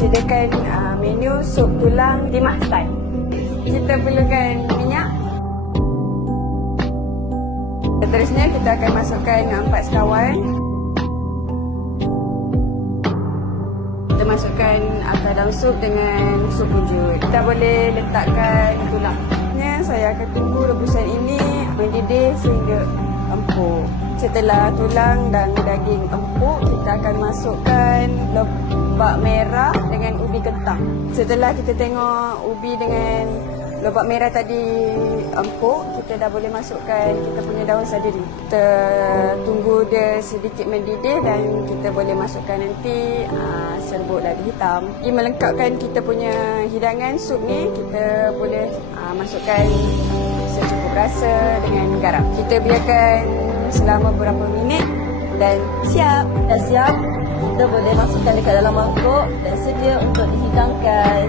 sediakan menu sup tulang timah style. Kita perlukan minyak. Seterusnya kita akan masukkan 4 sekawan. Kita masukkan ke dalam sup dengan sup wujud. Kita boleh letakkan tulang. Saya akan tunggu rebusan ini mendidih sehingga empuk. Setelah tulang dan daging empuk, kita akan masukkan lobak merah dengan ubi kentang. Setelah kita tengok ubi dengan lobak merah tadi empuk, kita dah boleh masukkan kita punya daun seledri. Kita tunggu dia sedikit mendidih dan kita boleh masukkan nanti serbuk lada hitam. Ini melengkapkan kita punya hidangan sup ni, kita boleh masukkan secukup rasa dengan garam. Kita biarkan selama beberapa minit dan siap. Dah siap, kita boleh masukkan dekat dalam mangkuk dan sedia untuk dihidangkan.